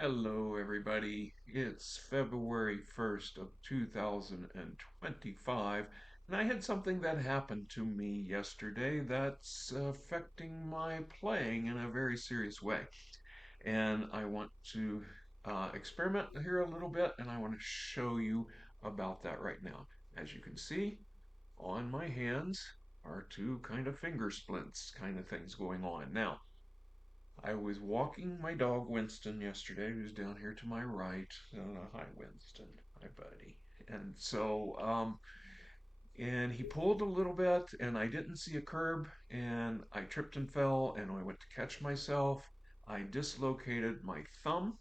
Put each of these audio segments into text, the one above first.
Hello, everybody. It's February 1st of 2025, and I had something that happened to me yesterday that's affecting my playing in a very serious way. And I want to experiment here a little bit, and I want to show you about that right now. As you can see, on my hands are two kind of finger splints kind of things going on. Now, I was walking my dog Winston yesterday, who's down here to my right. Hi, Winston. Hi, buddy. And so, and he pulled a little bit, and I didn't see a curb, and I tripped and fell, and I went to catch myself. I dislocated my thumb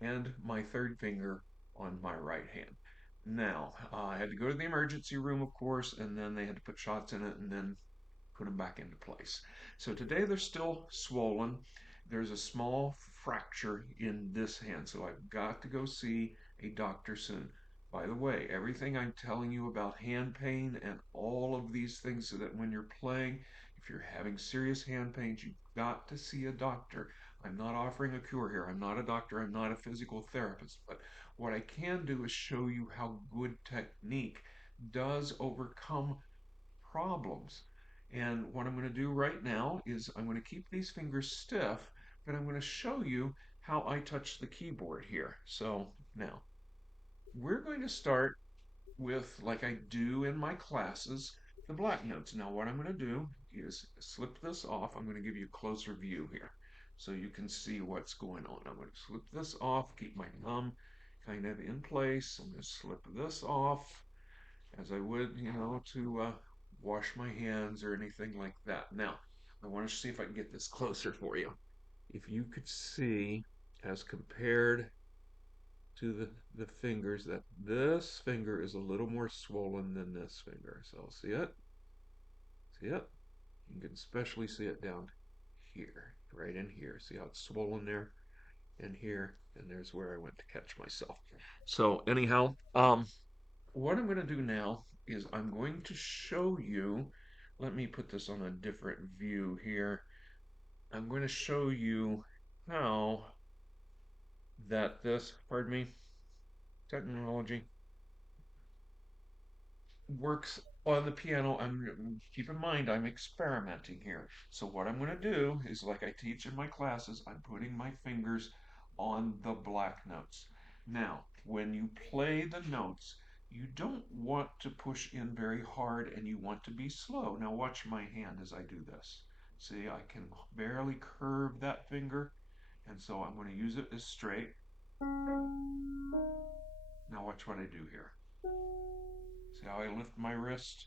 and my third finger on my right hand. Now, I had to go to the emergency room, of course, and then they had to put shots in it and then put them back into place. So today they're still swollen. There's a small fracture in this hand, so I've got to go see a doctor soon. By the way, everything I'm telling you about hand pain and all of these things, so that when you're playing, if you're having serious hand pains, you've got to see a doctor. I'm not offering a cure here. I'm not a doctor. I'm not a physical therapist. But what I can do is show you how good technique does overcome problems. And what I'm going to do right now is I'm going to keep these fingers stiff, but I'm going to show you how I touch the keyboard here. So now we're going to start with, like I do in my classes, the black notes. Now what I'm going to do is slip this off. I'm going to give you a closer view here so you can see what's going on. I'm going to slip this off, keep my thumb kind of in place. I'm going to slip this off as I would, to wash my hands or anything like that. Now, I want to see if I can get this closer for you. If you could see, as compared to the fingers, that this finger is a little more swollen than this finger. So see it? See it? You can especially see it down here, right in here. See how it's swollen there and here, and there's where I went to catch myself. So anyhow, what I'm going to do now is I'm going to show you, let me put this on a different view here. I'm going to show you how pardon me, technology works on the piano. Keep in mind, I'm experimenting here. So what I'm going to do is, like I teach in my classes, I'm putting my fingers on the black notes. Now, when you play the notes, you don't want to push in very hard, and you want to be slow. Now watch my hand as I do this. See, I can barely curve that finger, and so I'm going to use it as straight. Now watch what I do here. See how I lift my wrist?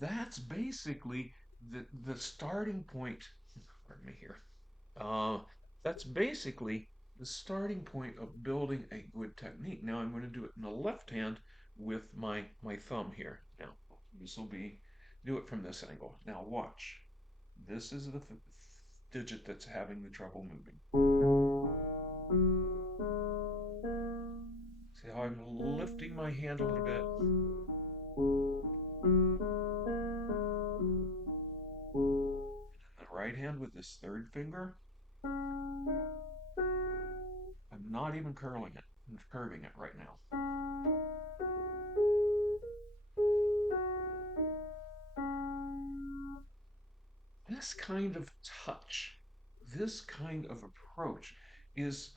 That's basically the starting point. Pardon me here. Uh, that's basically the starting point of building a good technique. Now I'm going to do it in the left hand with my thumb here. Now this will be, do it from this angle. Now watch. This is the digit that's having the trouble moving. See how I'm lifting my hand a little bit? The right hand with this third finger, I'm not even curling it. I'm curving it right now. This kind of touch, this kind of approach is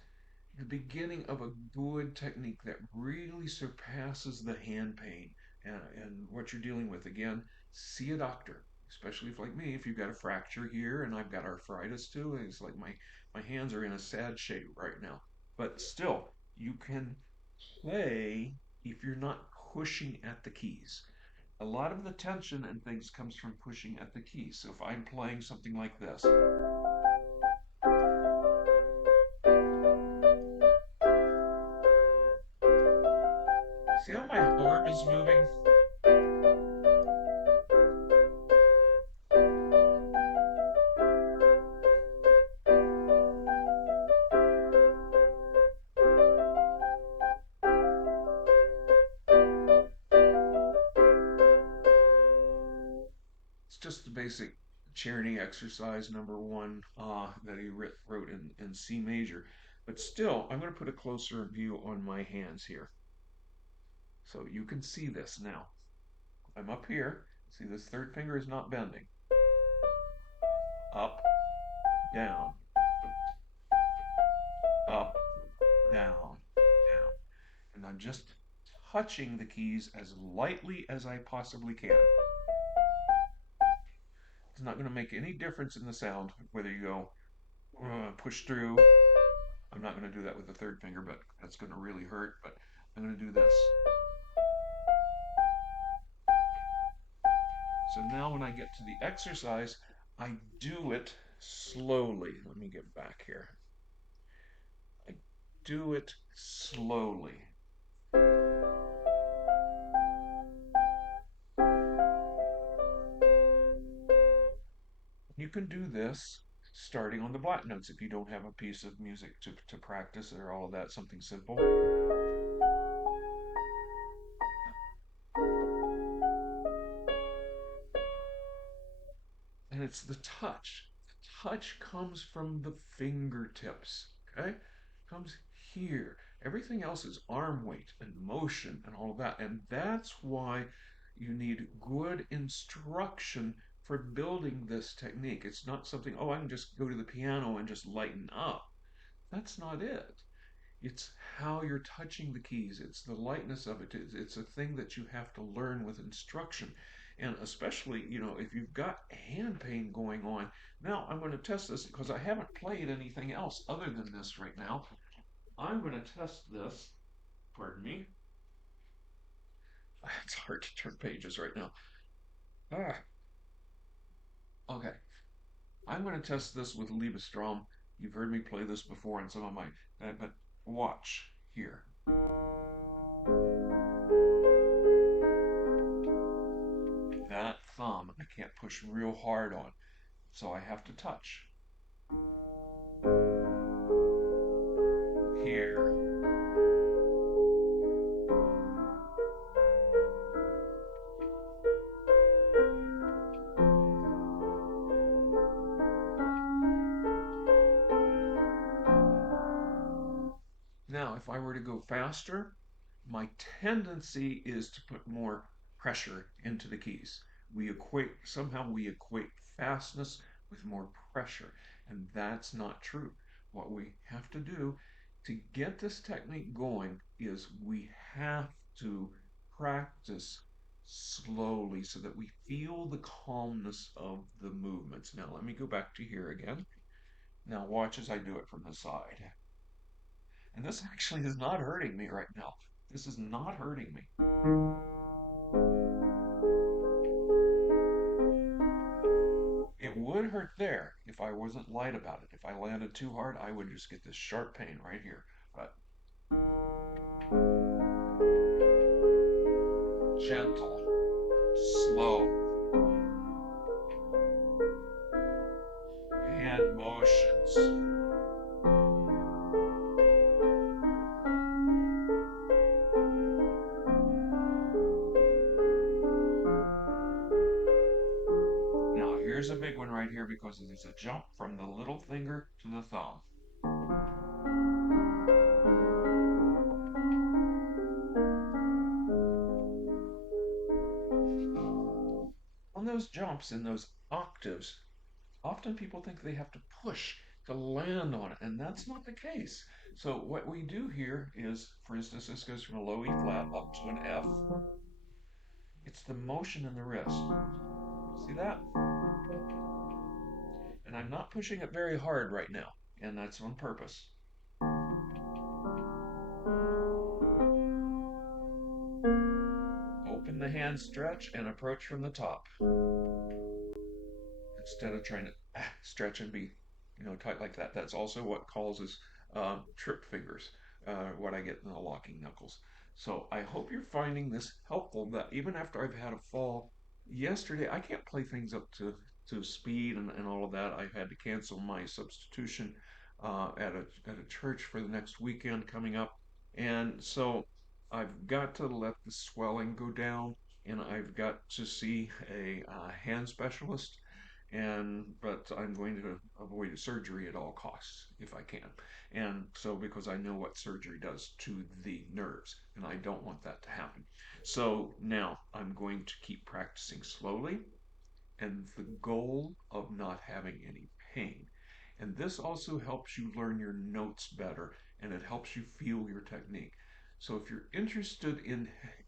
the beginning of a good technique that really surpasses the hand pain and what you're dealing with. Again, see a doctor, especially if, like me, if you've got a fracture here and I've got arthritis too. It's like my hands are in a sad shape right now. But still, you can play if you're not pushing at the keys. A lot of the tension and things comes from pushing at the keys. So if I'm playing something like this, see how my arm is moving? basic charity exercise number one that he wrote in C major. But still, I'm going to put a closer view on my hands here. So you can see this now. I'm up here. See, this third finger is not bending. Up, down, up, down, down. And I'm just touching the keys as lightly as I possibly can. It's not going to make any difference in the sound whether you go push through. I'm not going to do that with the third finger, but that's going to really hurt. But I'm going to do this. So now when I get to the exercise, I do it slowly. Let me get back here. I do it slowly. You can do this starting on the black notes if you don't have a piece of music to practice or all of that, something simple. And it's the touch. The touch comes from the fingertips, okay? Comes here. Everything else is arm weight and motion and all of that. And that's why you need good instruction for building this technique. It's not something, oh, I can just go to the piano and just lighten up. That's not it. It's how you're touching the keys. It's the lightness of it. It's a thing that you have to learn with instruction. And especially, if you've got hand pain going on. Now, I'm going to test this because I haven't played anything else other than this right now. I'm going to test this. Pardon me. It's hard to turn pages right now. Ah, okay. I'm going to test this with Liebestrom. You've heard me play this before in some of my, but watch here. That thumb I can't push real hard on, so I have to touch. Here. Now, if I were to go faster, my tendency is to put more pressure into the keys. Somehow we equate fastness with more pressure, and that's not true. What we have to do to get this technique going is we have to practice slowly so that we feel the calmness of the movements. Now, let me go back to here again. Now, watch as I do it from the side. And this actually is not hurting me right now. This is not hurting me. It would hurt there if I wasn't light about it. If I landed too hard, I would just get this sharp pain right here. But gentle, slow, hand motions. Here's a big one right here because it's a jump from the little finger to the thumb. On those jumps in those octaves, often people think they have to push to land on it, and that's not the case. So what we do here is, for instance, this goes from a low E flat up to an F. It's the motion in the wrist. See that? And I'm not pushing it very hard right now, and that's on purpose. Open the hand stretch and approach from the top. Instead of trying to stretch and be, tight like that. That's also what causes trip fingers, what I get in the locking knuckles. So I hope you're finding this helpful, that even after I've had a fall yesterday, I can't play things up to speed and all of that. I've had to cancel my substitution at a church for the next weekend coming up. And so I've got to let the swelling go down, and I've got to see a hand specialist and but I'm going to avoid surgery at all costs if I can. And so because I know what surgery does to the nerves, and I don't want that to happen. So now I'm going to keep practicing slowly and the goal of not having any pain. And this also helps you learn your notes better and it helps you feel your technique. So if you're interested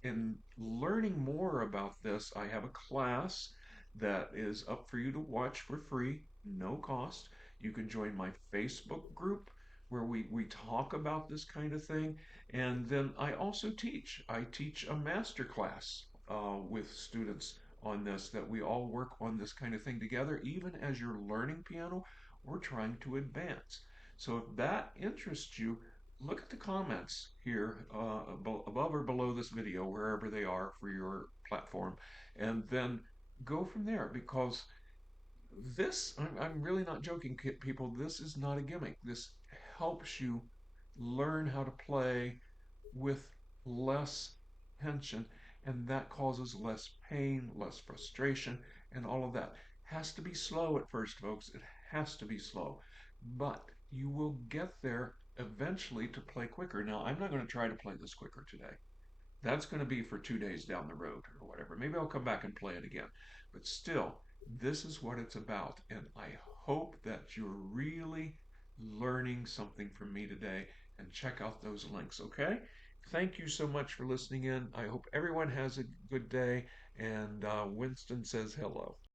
in learning more about this, I have a class that is up for you to watch for free, no cost. You can join my Facebook group where we talk about this kind of thing. And then I also teach. I teach a master class with students on this, that we all work on this kind of thing together. Even as you're learning piano, we're trying to advance. So if that interests you, look at the comments here above or below this video, wherever they are for your platform, and then go from there because I'm really not joking, people. This is not a gimmick. This helps you learn how to play with less tension, and that causes less pain, less frustration, and all of that. Has to be slow at first, folks. It has to be slow, but you will get there eventually to play quicker. Now, I'm not going to try to play this quicker today. That's going to be for 2 days down the road or whatever. Maybe I'll come back and play it again. But still, this is what it's about. And I hope that you're really learning something from me today. And check out those links, okay? Thank you so much for listening in. I hope everyone has a good day. And Winston says hello.